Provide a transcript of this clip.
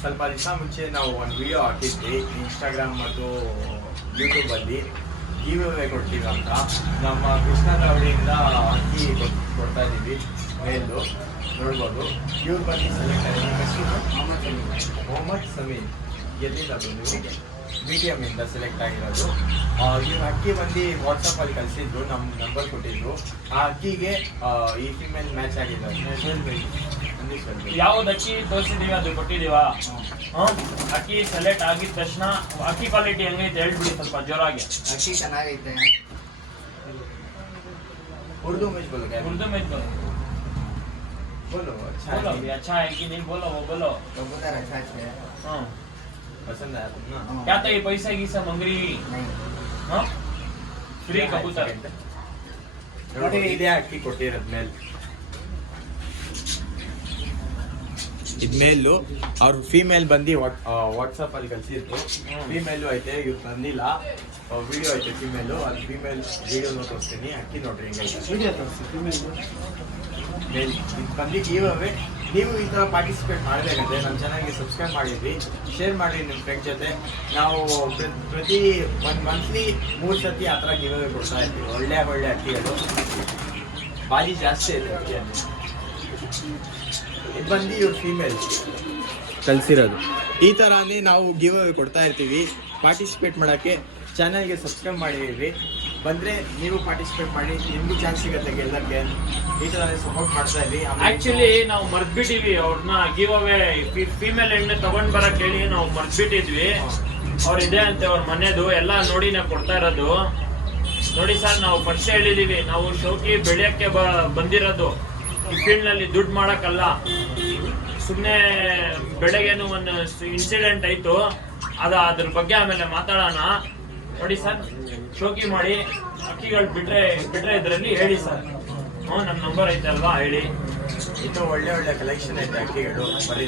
ಸ್ವಲ್ಪ ದಿವಸ ಮುಂಚೆ ನಾವು ಒಂದು ವಿಡಿಯೋ ಹಾಕಿದ್ವಿ ಇನ್ಸ್ಟಾಗ್ರಾಮ್ ಮತ್ತು ಯೂಟ್ಯೂಬಲ್ಲಿ ಗಿವ್ ಅವೇ ಕೊಡ್ತೀವಿ ಅಂತ. ನಮ್ಮ ಕೃಷ್ಣದವಳಿಯಿಂದ ಅಕ್ಕಿ ಕೊಡ್ತಾ ಇದ್ದೀವಿ. ಮೇಲು ನೋಡ್ಬೋದು. ಇವ್ರು ಬಂದು ಸೆಲೆಕ್ಟ್ ಆಗಿ ಮೊಹಮ್ಮದ್ ಸಮೀನ್ ಎಲ್ಲಿಂದ ಬಂದು BTM ಇಂದ ಸೆಲೆಕ್ಟ್ ಆಗಿರೋದು. ಇವ್ರು ಅಕ್ಕಿ ಬಂದು ವಾಟ್ಸಪ್ಪಲ್ಲಿ ಕಳಿಸಿದ್ರು, ನಮ್ಮ ನಂಬರ್ ಕೊಟ್ಟಿದ್ರು. ಆ ಅಕ್ಕಿಗೆ ಈ ಫಿಮೇಲ್ ಮ್ಯಾಚ್ ಆಗಿದ್ದಾರೆ. ಯಾವ್ದು ಅಕ್ಕಿ ತೋರಿಸಿದೀವಿ ಅದು ಕೊಟ್ಟಿದೀವಾ? ಅಕ್ಕಿ ಸೆಲೆಕ್ಟ್ ಆಗಿದ ತಕ್ಷಣ ಅಕ್ಕಿ ಕ್ವಾಲಿಟಿ ಹೆಂಗೈತೆ ಹೇಳ್ಬಿಡಿ ಸ್ವಲ್ಪ ಜೋರಾಗಿ. ಅಕ್ಕಿ ಚೆನ್ನಾಗೈತೆ. उर्दू में बोलो बोलो बोलो भी अच्छा है कि नहीं? बोलो वो बोलो कबूतर अच्छा है। हाँ पसंद आया तुमने? क्या तो ये पैसा की सब मंगरी नहीं हाँ ಫ್ರೀ ಕಬೂತರ ನೋಡಿ ಇದೇ ಅಕ್ಕಿ ಕೊಟ್ಟಿರೋದು ಮೇಲ್. ಇದು ಮೇಲು. ಅವ್ರು ಫೀಮೇಲ್ ಬಂದು ವಾಟ್ಸಪ್ ಅಲ್ಲಿ ಕಳಿಸಿದ್ರು. ಫೀಮೇಲು ಐತೆ, ಇವ್ರು ತಂದಿಲ್ಲ. ವಿಡಿಯೋ ಐತೆ ಫೀಮೇಲು. ಅಲ್ಲಿ ಫೀಮೇಲ್ ವಿಡಿಯೋನ ತೋರಿಸ್ತೀನಿ. ಅಕ್ಕಿ ನೋಡ್ರಿ ಹಿಂಗೈತೆ ಮೇಲ್. ಇದು ಬಂದು ಗಿವ್ ಅವೇ. ನೀವು ಈ ಥರ ಪಾರ್ಟಿಸಿಪೇಟ್ ಮಾಡಬೇಕಂದ್ರೆ ನಮ್ಮ ಚಾನಲ್ಗೆ ಸಬ್ಸ್ಕ್ರೈಬ್ ಮಾಡಿದ್ವಿ, ಶೇರ್ ಮಾಡಿ ನಿಮ್ಮ ಫ್ರೆಂಡ್ ಜೊತೆ. ನಾವು ಪ್ರತಿ ಒಂದು ಮಂತ್ಲಿ 3 ಸತಿ ಆ ಥರ ಗಿವ್ ಅವೇ ಕೊಡ್ತಾ ಇರ್ತೀವಿ. ಒಳ್ಳೆ ಅಕ್ಕಿಗಳು ಬಾಜಿ ಜಾಸ್ತಿ ಇದೆ ಅಕ್ಕಿಯಲ್ಲಿ. ಇದು ಬಂದು ಇವ್ರ ಫೀಮೇಲ್ ಕಳಿಸಿರೋದು. ಈ ಥರನೇ ನಾವು ಗಿವ್ ಅವೇ ಕೊಡ್ತಾ ಇರ್ತೀವಿ. ಪಾರ್ಟಿಸಿಪೇಟ್ ಮಾಡೋಕ್ಕೆ ಚಾನಲ್ಗೆ ಸಬ್ಸ್ಕ್ರೈಬ್ ಮಾಡಿರಿ. ಬಂದರೆ ನೀವು ಪಾರ್ಟಿಸಿಪೇಟ್ ಮಾಡಿ, ನಿಮಗೂ ಚಾನ್ಸ್ ಸಿಗುತ್ತೆ ಗೆಲ್ಲಕ್ಕೆ. ಈ ಥರ ಸಪೋರ್ಟ್ ಮಾಡ್ತಾ ಇದ್ವಿ. ಆಕ್ಚುಲಿ ನಾವು ಮರ್ತ್ಬಿಟ್ಟಿವಿ ಅವ್ರನ್ನ ಗಿವ್ ಅವೇ ಫೀಮೇಲ್ ಎಣ್ಣೆ ತಗೊಂಡ್ ಬರಕ್ ಹೇಳಿ ನಾವು ಮರ್ತ್ಬಿಟ್ಟಿದ್ವಿ. ಅವ್ರ ಇದೆ ಅಂತ ಅವ್ರ ಮನೆದು ಎಲ್ಲ ನೋಡಿ ನಾವು ಕೊಡ್ತಾ ಇರೋದು. ನೋಡಿ ಸರ್, ನಾವು ಫಸ್ಟ್ ಹೇಳಿದೀವಿ, ನಾವು ಶೋಕಿ ಬೆಳೆಯಕ್ಕೆ ಬಂದಿರೋದು. ಈ ಫೀಲ್ಡ್ ನಲ್ಲಿ ದುಡ್ಡು ಮಾಡಕ್ಕಲ್ಲ. ಸುಮ್ಮನೆ ಬೆಳಗ್ಗೆನು ಒಂದು ಇನ್ಸಿಡೆಂಟ್ ಆಯ್ತು, ಅದ್ರ ಬಗ್ಗೆ ಆಮೇಲೆ ಮಾತಾಡೋಣ. ನೋಡಿ ಸರ್, ಶೋಕಿ ಮಾಡಿ ಅಕ್ಕಿಗಳು ಬಿಟ್ರೆ ಇದ್ರಲ್ಲಿ ಹೇಳಿ ಸರ್. ನಮ್ಮ ನಂಬರ್ ಐತೆ ಅಲ್ವಾ, ಹೇಳಿ. ಇನ್ನೂ ಒಳ್ಳೆ ಕಲೆಕ್ಷನ್ ಐತೆ ಅಕ್ಕಿಗಳು ಬರೀ.